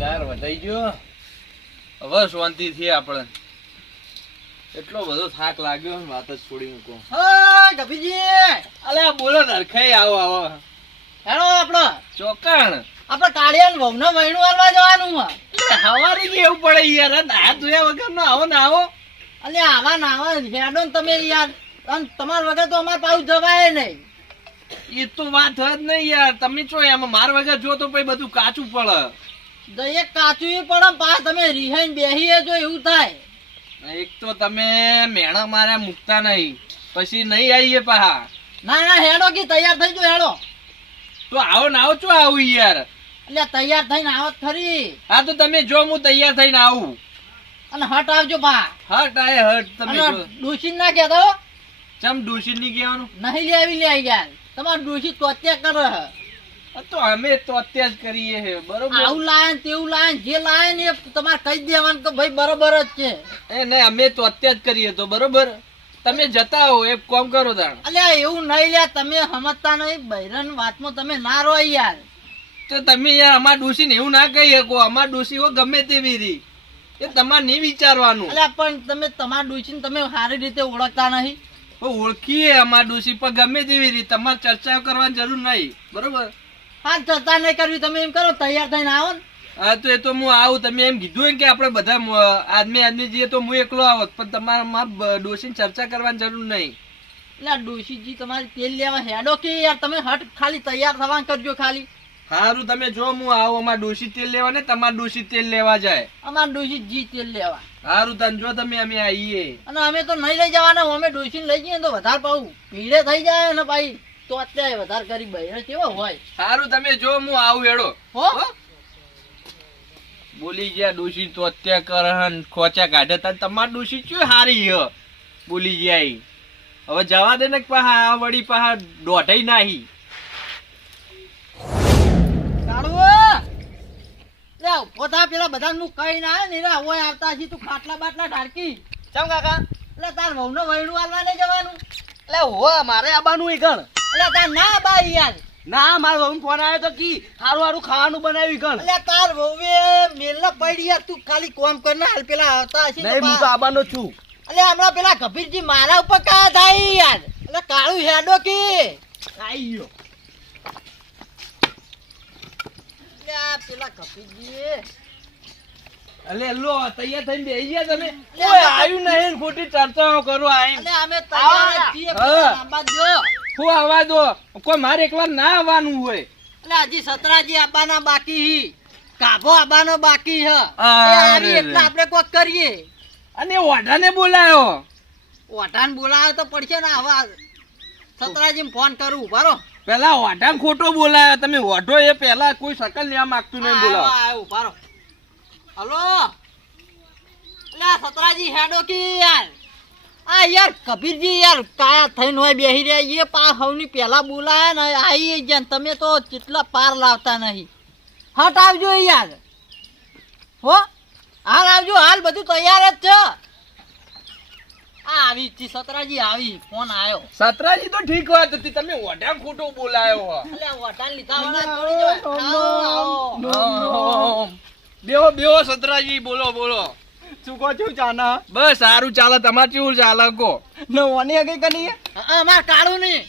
પગાર વધાઈ ગયો. હવે શાંતિ થી આપણે એટલો બધો થાક લાગ્યો ને વાત જ છોડી મૂકો. હા ગભીજી, અલે બોલો નરખાઈ આવો આવો હેલો આપણો ચોકણ આપણે કાળિયાન વહુનો વૈણું આલવા જવાનું છે. હવારી કેવું પડે યાર, આ ધોયા વગર નો આવો ને આવો. અલે આવા ના આવા હેડો ને તમે યાર, અને તમાર વગર તો અમાર પાછું જવાય નહીં. એ તો વાત જ નહીં યાર, તમે છો એમાં માર વગર જો તો પછી બધું કાચું પડે. એક કાચું પડે પાછ તમે રિહાઈને બેહીએ જો એવું થાય. એક તો તમે મેણા માર્યા મૂકતા નહીં, પછી નહીં આવીએ પાહા. ના ના હેડો કે તૈયાર થઈ જો હેડો. તો આવો ને આવો છો આવું યાર. એટલે તૈયાર થઈને આવત ખરી. હા તો તમે જો હું તૈયાર થઈને આવું. અને હટ આવજો બા. હટ આય હટ તમે જો. ડોશી ના કહેતો ચમ ડોશી ની કહેવાનું નહીં લેવી લે યાર, તમારે ડોશી તો અત્યાર કરે. તો અમે તો અત્યારે જ કરીએ છે બરોબર. આવું લાય ને તેવું લાય ને જે લાય ને એ તમારે કહી દેવાનું કે ભાઈ બરોબર જ છે. એ નહીં અમે તો અત્યારે જ કરીએ તો બરોબર. તમે જતા હો એક કામ કરો તાણ. અલ્યા એવું નહીં લ્યા, તમે સમજતા નહીં બૈરન વાતમાં તમે ના રહો યાર. તો તમે યાર અમાર ડોશી ને એવું ના કહી શકો. અમાર ડોશી હો ગમે તેવી રી, એ તમારે નહીં વિચારવાનું. અલ્યા પણ તમે તમારા ડોશી ને તમે સારી રીતે ઓળખતા નહીં. ઓળખીએ અમાર ડોશી પણ ગમે તેવી રી, તમારે ચર્ચા કરવાની જરૂર નહીં બરોબર. હા ચર્ચા નહીં કરવી, તમે એમ કરો તૈયાર થઈને આવો ને. હા તો એ તો હું આવું. તમે એમ કીધું હોય કે આપણે બધા આદમી જઈએ તો હું એકલો આવત, પણ તમારે ડોશી ચર્ચા કરવાની જરૂર નહીં. એટલે ડોશીજી તમારી તેલ લેવા હેડો કે યાર, તમે હટ ખાલી તૈયાર થવા કરજો ખાલી. સારું તમે જો હું આવું. અમાર ડોશી તેલ લેવા ને તમાર ડોશી તેલ લેવા જાય. અમાર ડોશીજી તેલ લેવા. સારું તને જો તમે અમે આવીએ. અને અમે તો નહીં લઈ જવાના, અમે ડોશીને લઈ જઈએ તો વધારે પાવું ભીડે થઈ જાય ને ભાઈ, તો અત્યારે વધારે કરી બૈરા કેવો હોય. સારું તમે જો હું આવું હેડો. હો બોલી ગયા ડોશી તો અત્યારે કરહન ખોચા કાઢે તા તમાર ડોશી ચું હારી હ બોલી ગયા. હવે જવા દે ને પાહા આ વળી પાહા દોઢાઈ નાહી. પોતા પેલા બધા નું કઈ ના ને હોય આવતા હજી તું ખાટલા બાટલા ઢાળકી. ચમ કાકા? એટલે તાર વહુ નો વૈણું આલવા નહીં જવાનું. એટલે હો મારે આબાનું ગણ. એટલે તાર ના બા યાર. ના મારા વહુ ફોન આવ્યો તો કી હારું હારું ખાવાનું બનાવ્યું ગણ. એટલે તાર વહુએ મેલના પડી યાર, તું ખાલી કોમ કર ને હાલ પેલા આવતા હશે. નહીં હું તો આબાનો છું. એટલે હમણાં પેલા કબીરજી મારા ઉપર કા થાય યાર. એટલે કાળું હેડો કે આઈ ગયો. પેલા કબીરજી અલે લો તૈયાર થઈને બેસી ગયા તમે. લે, કોઈ આવ્યું નહીં, ખોટી ચર્ચાઓ કરો આઈ. એટલે અમે તૈયાર જ છીએ. હા. આંબા જો. હું આવવા દો, કોઈ મારે એકવાર ના આવવાનું હોય. એટલે હજી સતરાજી આબાના બાકી હી, કાભો આબાનો બાકી હ. અરે આવી રે. એટલે આપણે કોક કરીએ. અને ઓઢાને બોલાયો. ઓઢાને બોલાવે તો પડશે ને. હવે સતરાજી ફોન કરું બરો. પેલા ઓઢાને ખોટો બોલાયો તમે. ઓઢો એ પેલા કોઈ શકલ લેવા માંગતું નહીં બોલાવો. આવ્યો બરો. હલો એટલે સતરાજી હેડો કે યાર. આ યાર કબીરજી યાર કાયા થઈને હોય બેહી રહ્યા એ પા હવની પેલા બોલાયા ને આવી ગયા. તમે તો કેટલા પાર લાવતા નહીં. હટ આવજો યાર. હો હાલ આવજો, હાલ બધું તૈયાર જ છે. આવી તી સતરાજી આવી, ફોન આવ્યો. સતરાજી તો ઠીક વાત હતી, તમે ઓઢા ખોટો બોલાયો હો. એટલે વટાણ લીધા વાળા થોડી જવાય. આવો. બેહો બેહો સતરાજી, બોલો બોલો. શું કહો છો ચાના? બસ સારું ચાલે. તમારે કેવું ચાલે કો? ને ઓની આગળ કની અમાર કાળું નહીં.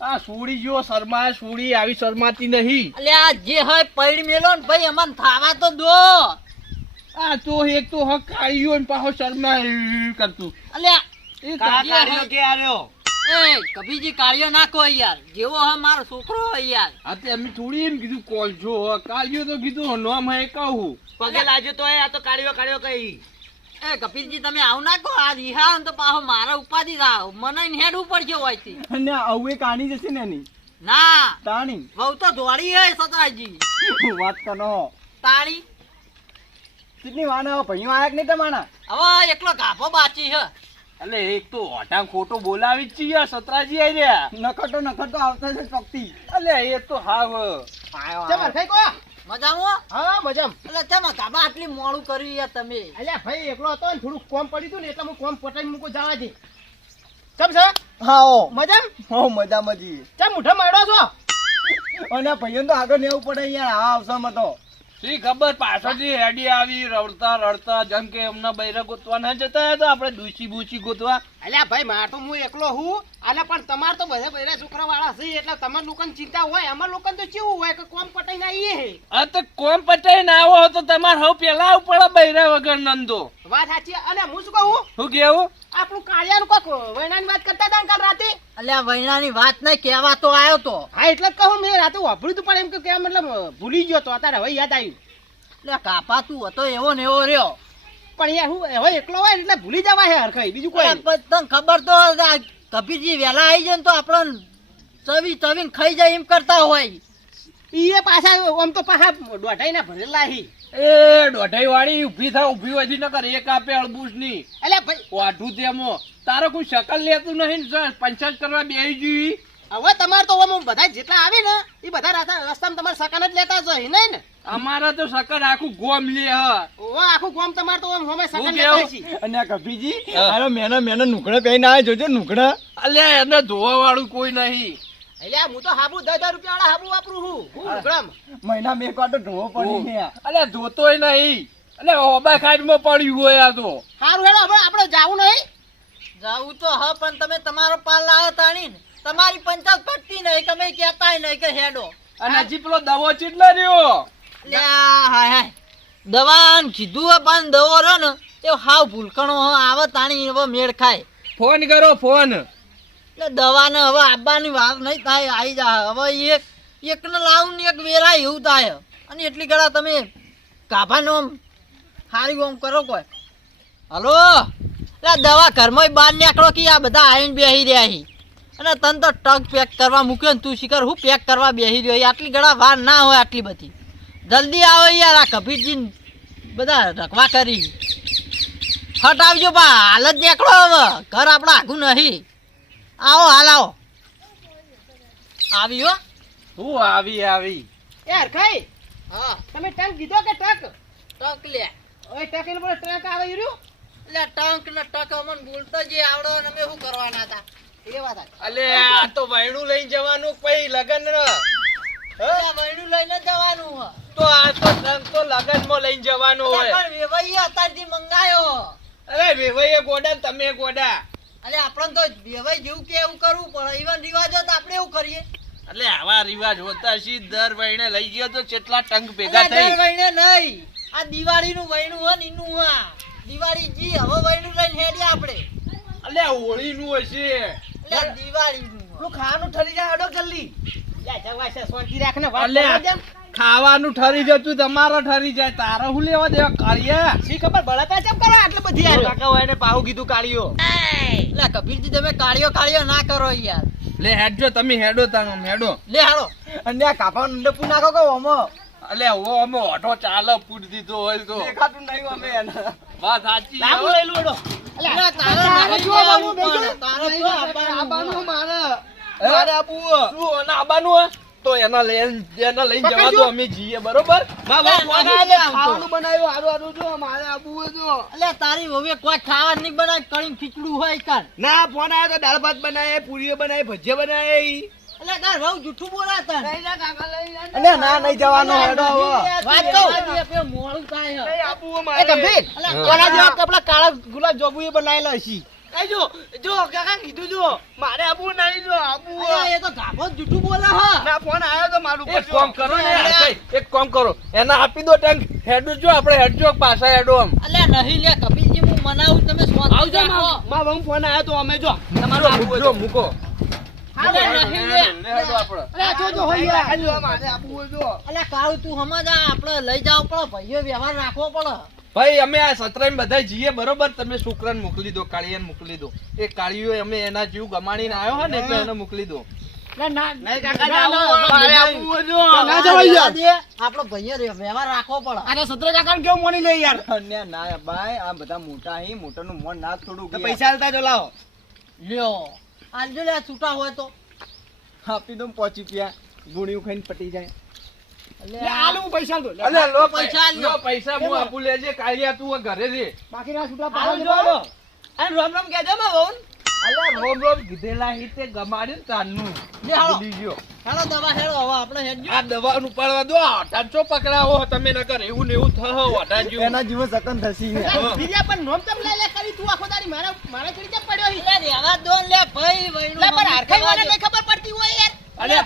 આ સુડી જો શર્મા, સુડી આવી શર્માતી નહીં. એટલે આ જે હોય પૈડ મેલો ને ભાઈ અમને થાવા તો દો. આ તો એક તો હક કાઢ્યો ને પાછો શર્મા કરતું. એટલે એ કાઢ્યો કે આર્યો? એ કભીજી કાળિયો નાખો યાર, જેવો હ મારો છોકરો હોય યાર. આ તે અમે થોડી એમ કીધું કોલ જો કાઢ્યો તો કીધું નોમ હે કહું. પગે લાગ્યો તો આ તો કાઢ્યો કઈ. એ કપિલજી તમે આવું નાખો, આ રિહાન તો પાછો મારા ઉપાધિ થાવ, મને હેડવું પડશે હોયથી. અને આવું કાણી જશે ને એની ના તાણી બહુ તો ધોળી હે સતરાજી. વાત કરો. તાળી કેટલી વાના ભાઈઓ આયા કે નહીં તમારા? હવે એકલો ગાભો બાચી હે. એટલે એક તો ઓઢા ખોટો બોલાવી જ છીએ સતરાજી આઈ રહ્યા. નખટો આવતા છે ચોકતી. એટલે એ તો હાવ ચમર ખાઈ કો મજામાં? હા મજામ. એટલે ચમા ગાભા આટલી મોડું કર્યું યાર તમે. અલ્યા ભાઈ એકલો હતો ને થોડું કોમ પડી હતું ને એટલે હું કોમ પટાઈ મૂકો જવા દે. ચમ છે? હા મજામ. હો મજામાં જી. ચમ ઉઠા મળ્યો છો? અને ભાઈઓ તો આગળ નેવું પડે યાર આવા અવસરમાં તો શી ખબર પાછળથી હેડી આવી રડતા રડતા જેમ કે એમના બૈરા ગોતવા ના જતા હતા આપણે ડૂસી બૂસી ગોતવા. અલ્યા ભાઈ માર તો હું એકલો હું અલ્યા પણ તમાર તો બધા બૈરા છોકરા વાળા છે એટલે તમાર લોકોને ચિંતા હોય અમાર લોકોને તો કેવું હોય કે કોમ પટાઈને આવીએ આ તો કોમ પટાઈ ના આવો તો તમારે હવે પેલા આવું પડે બૈરા વગર નંદો. વાત સાચી. અને હું શું કહું શું કેવું? આપણું કાળિયાનું કોક વૈનાની વાત કરતા હતા ને કાલ રાતે. અલ્યા વૈનાની વાત નહીં કહેવા તો આવ્યો તો. હા એટલે જ કહું મેં રાતે વાપર્યું તું પણ એમ કે કેમ મતલબ ભૂલી ગયો તો અત્યારે હવે યાદ આવ્યું. એટલે કાપા તું હતો એવો ને એવો રહ્યો પણ યાર હું હવે એકલો હોય ને એટલે ભૂલી જવા હે હરખાઈ બીજું કોઈ નહીં. પણ તને ખબર તો આ કબીરજી વહેલા આવી જાય ને તો આપણને ચવીને ખાઈ જાય એમ કરતા હોય. ઈએ પાછા આમ તો પાછા દોઢાઈ ભરેલા હી. એ દોઢાઈ વાળી ઊભી થાય ઊભી હોય ન કરે એક આપે અળબૂસ ની એટલે ભાઈ વાઢું તેમાં તારે કોઈ શકલ લેતું નહીં ને પંચાયત કરવા બેસી જોઈ. હવે તમારે તો આમ બધા જેટલા આવે ને એ બધા રસ્તામાં તમારે સકન જ લેતા જ હોય નહીં ને. અમારા તો શકલ આખું ગોમ લે હ. ઓ આખું ગામ તમારે તો આમ સકન હું લેતા કેવું? છે. અને કભીજી આરો મેનો નુકડા પહેરીને આવે જોજો નુકડા અલ્યા એને ધોવા વાળું કોઈ નહીં. અલ્યા હું તો હાબુ 10,000 રૂપિયા વાળા હાબુ વાપરું હું ગ્રામ. મહિના મેં એક વાર તો ઢોવો પડી છે અલ્યા ધોતોય નહીં. અલ્યા ઓબા ખાડમાં પડ્યું હોય આ તો. સારું હેડો હવે આપણે જાવું નહીં. જાવું તો હ પણ તમે તમારો પાલ લાવો તાણી ને તમારી પંચાયત પટતી નહીં તમે કહેતાય નહીં કે હેડો. અને હજી પેલો દવો ચીટલો રહ્યો. લ્યા હાય હાય દવા કીધું હે પણ દવો રહ્યો ને એ હાવ ભૂલકણો આવે તાણી હવે મેળ ખાય. ફોન કરો ફોન. એટલે દવાને હવે આપવાની વાત નહીં થાય આવી જાય હવે એકને લાવું ને એક વેરાય એવું થાય. અને એટલી ઘણા તમે કાભાનો આમ હારી આમ કરો કોઈ. હલો એટલે દવા ઘરમાં બહાર નીકળો કે આ બધા આવીને બેસી રહ્યા છે અને તને તો ટગ પેક કરવા મૂક્યો ને તું શીખર હું પેક કરવા બેસી રહ્યો. આટલી ઘણા વાર ના હોય આટલી બધી. જલ્દી આવો યાર આ કબીરજી બધા રખવા કરી ફટ આવજો બા હાલ જ નીકળો હવે ઘર આપણે આઘું નહીં. આવો હાલ આવો આવી હો. હું આવી આવી. એ હરખાઈ હા તમે ટંક કીધો કે ટક? ટક લે ઓય ટક એને બોલે ટ્રક આવે રહ્યું. એટલે ટંક ને ટક અમને બોલતો જે આવડો ને અમે શું કરવાના હતા. એ વાત સાચી. અલ્યા આ તો વૈણું લઈને જવાનું પછી લગન એટલે વૈણું લઈને જવાનું હે. તો આ તો સંગ તો લગનમાં લઈને જવાનું એટલે હોય. પણ વેવાઈએ અત્યારથી મંગાયો. અરે વેવાઈએ ગોડા ને તમે ગોડા. એટલે આપણને તો વેવાઈ જેવું કે એવું કરવું પડે. ઈવન રિવાજો તો આપણે એવું કરીએ. એટલે આવા રિવાજ હોતા છે. દર વૈણે લઈ ગયો તો કેટલા ટંગ ભેગા એટલે દર થઈ. વૈણે નહીં આ દિવાળીનું વૈણું હે ને એનું હા દિવાળી જી હવે વૈણું લઈને હેડીએ આપણે. અલ્યા હોળીનું હશે. એટલે દિવાળીનું હે. પેલું ખાવાનું ઠરી જાય હડો જલ્દી. યા જવા છે શાંતિ રાખને વાત અલ્યા કરવા દે. ખાવાનું ઠરી જતું તમારે ઠરી જાય તારે હું લેવા દેવા કાઢ્યા. શી ખબર બળાતા ચમ કરો આટલી બધી યાર. કાકા હોય ને પાહુ કીધું કાઢ્યો. એટલે કબીરજી તમે કાળિયો ના કરો યાર. લે હેડજો તમે હેડો તાનો હેડો. લે હાલો અને આ કાપાનો નંદપુ નાખો કે ઓમો અલ્યા ઓ અમે ઓઢો ચાલે પૂર દીધો હોય તો દેખાતું નહીં અમે એને વાત સાચી. લાવું લઈ લો એડો. એટલે તારે તારે નહીં જો જવાનું બાબુ બેજો. પણ. તારે જો આવવાનું મારે મારે આબુ શું અને આબાનું હે? તો એના લઈને જવા દો અમે જઈએ બરોબર. ખાવાનું બનાવ્યું હારું હારું જો મારે આબુ જો એટલે તારી હવે કોઈ ખાવા નહીં બનાવે કણી ખીચડું હોય કાન. ના ફોન આવ્યો તો દાળ ભાત બનાવે પૂરીઓ બનાવે ભજીયા બનાવે એટલે તાર બહુ જૂઠું બોલાતા ને. અને ના નહીં જવાનો હેડો હવે વાત કહું આપણે મોડું થાય હે. આબુ એ મારે ગંભીર અલા, કોના જેવા કપડા કાળા ગુલાબ જાંબુ એ બનાવેલા હશે. કઈ જો કાકા કીધું જો મારે આબુ નહીં જો આબુ. અલા, એ તો ગાભો જ જૂઠું બોલે હા. ના ફોન આવ્યો તો મારું એક કામ કરો ને એક કામ કરો એના આપી દો ટંક હેડો જો આપણે હેડજો પાછા હેડો આમ. અલ્યા નહીં લે કપિલજી હું મનાવું તમે સ્વાદ આવજો રાખો. માં બહુ ફોન આવ્યો તો અમે જો તમારો મૂકો મૂકો. અલ્યા નહીં લે. હેડો આપણે. અરે જોજો હોય યાર જો મારે આબુ જો. અલ્યા કાળું તું સમજ આ આપણે લઈ જાવ પડે ભાઈઓ વ્યવહાર રાખવો પડે. ભાઈ અમે આ સતરાઈ બધા જઈએ બરોબર. તમે છોકરાને મોકલી દો કાળિયાને મોકલી દો. એ કાળિયો અમે એના જીવ ગમાડીને આવ્યો હોય ને એટલે એને મોકલી દો. નહીં કાકા ના, જાવું ના, મારે ના, આબુ જો. ના જવાય યાર. દે, આપણો ભાઈઓ વ્યવહાર રાખવો પડે. આ તો સત્ર કાકા કેવું મોની લે યાર. અન્ય ના ભાઈ આ બધા મોટા હી મોટાનું મન ના થોડું તો પૈસા આલતા જો લાવો. લ્યો આલજો લે છૂટા હોય તો. આપી દો 5 રૂપિયા ગુણ્યું ખાઈને પટી જાય લે આલુ હું પૈસા આલતો. લે. અલે લો પૈસા આલ્યો. લો પૈસા હું આપું લેજે કાળિયા તું ઘરે રે. બાકીના છૂટા આલજો. પાડો. અને રામ રામ કહેજો માં વહુન. અલ્યા રોમ રોમ કીધેલા હી તે ગમાડ્યું તારનું. લે હાલો ભૂલી ગયો. હેડો દવા હેડો હવે આપણે હેડજો આ દવાનું ઉપાડવા દો ઢાંચો પકડાવો તમે નકર એવું ને એવું થહો વઢાજો. એના જીવો સકન થશી બીજા પણ નોમ તમ લે કરી તું આખો દાડી મારા ચડી કેમ પડ્યો હી? લે રેવા દો લે ભાઈ વૈણું લે પણ હરખાઈ વાળા કઈ ખબર પડતી હોય યાર. અરે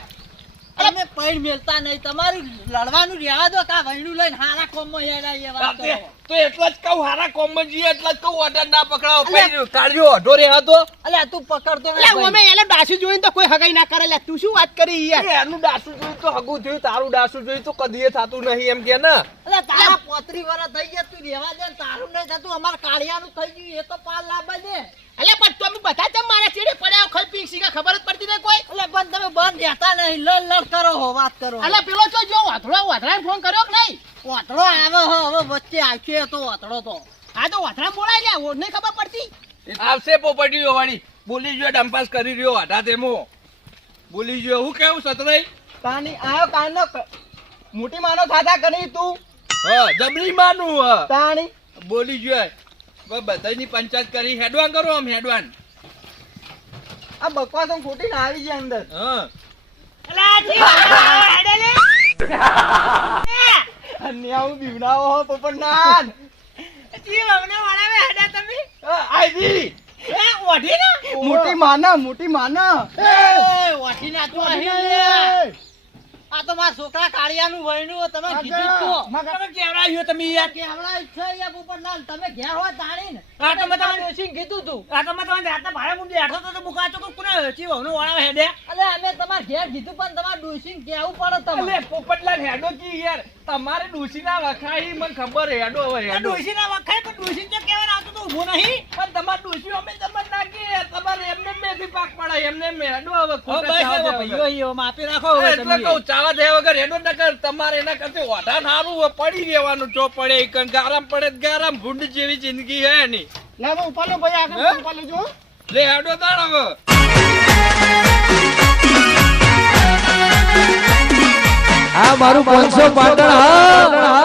તમે પૈણ મેલતા નહીં તમારું લડવાનું રેવા દો કા વૈણું લઈને હારા કોમમાં હેડા એ વાત કરો. તો એટલા જ કહું હારા કોમમાં જઈએ એટલા જ કહું વઢા ના પકડાવો પછી કાઢજો અઢો રે હતો. અલ્યા તું પકડતો લે નહીં ઓમે એલે ડાસુ જોઈને તો કોઈ હગાઈ ના કરે લે તું શું વાત કરી યાર? એનું ડાસું જોયું તો હગું થયું તારું ડાસું જોયું તો કદીએ થતું નહીં એમ કે ને. અલ્યા તારા 35 વર્ષ થઈ ગયા તું રેવા દે ને તારું નહીં થતું અમાર કાળિયાનું થઈ ગયું એ તો પાર લાવવા દે. અલે પણ તમે બધા તેમ મારા ચેડે પડ્યા ખાઈ પી શીખા ખબર જ પડતી નહીં કોઈ. અલ્યા પણ તમે બંધ રહેતા નહીં લડ કરો હો વાત કરો. અલે પેલો તો જો વાધરાને ફોન કર્યો કે નહીં? વાતડો આવે હો હવે વચ્ચે આવશે તો વાતડો તો આ તો વાધરા બોલાય લે ઓર નહીં ખબર પડતી. આવશે પોપટીઓ વાળી બોલી જો ડંપાસ કરી રહ્યો હઠા તેમો બોલી જો હું કેવું સતરાઈ તાની આયો કાનો મોટી માનો ખાધા કરી તું હા જબરી માનું હ તાણી બોલી જો બધાની પંચાયત કરી હેડવાન કરો આમ હેડવાન. આ બકવાસ હું ખોટી ના આવી જાય અંદર હા અલે આ જી વાધરા હેડે લે. અને આવું બીવડાવો હો પોપટનાન જી વાવના વાળાવે હેડા તમે. આઈજી એ ઓઢી ના. મોટી માના એ વાઠી ના તું અહીં લે. આ તો મારા છોકરા કાળિયાનું વૈણું તમે કીધું તો તમે કેવડાવ્યો તમે યાર. કેવડા ઈચ્છા યા પોપટલાલ તમે ઘેર હોય તાણી ને આ તો મેં તમને ડોશીને કીધું તું. આ તો મેં તમને રાતના ભાડે મૂકી બેઠો તો મુકાતો તો કોને જી વાવનો વાળાવે હેડે. અલે અમે તમાર ઘેર કીધું પણ તમારે ડોશીને કહેવું પડે તમને. અલે પોપટલાલ હેડો કી યાર તમારે ડોશીના વખાઈ મને ખબર હેડો હવે આ હેડો ડોશી ના વખાય પણ ડોશી તો કેવા આવતો તો ઊભો નહીં. પણ તમાર ડોશી અમે તમને નાખી તમારે એમને બેથી પાક પડે એમને હેડો હવે બસ ખોટા હવે ચાવા દે ભાઈઓ વગર. ઈ માપી રાખો હવે એટલે તમે. કહું ચાવા દે વગર હેડો ન કર તમારે એના કરતા ઓઢા સારું હોય, પડી રહેવાનું ચો પડે ઈ કણ ગારામ પડે તો ગારામ ભૂંડ જેવી જિંદગી હે ની. લે હું ઉપાડો ભાઈ હે? આગળ ઉપાડો જો. લે હેડો તાણ હવે આ મારું 500 પાટણ હા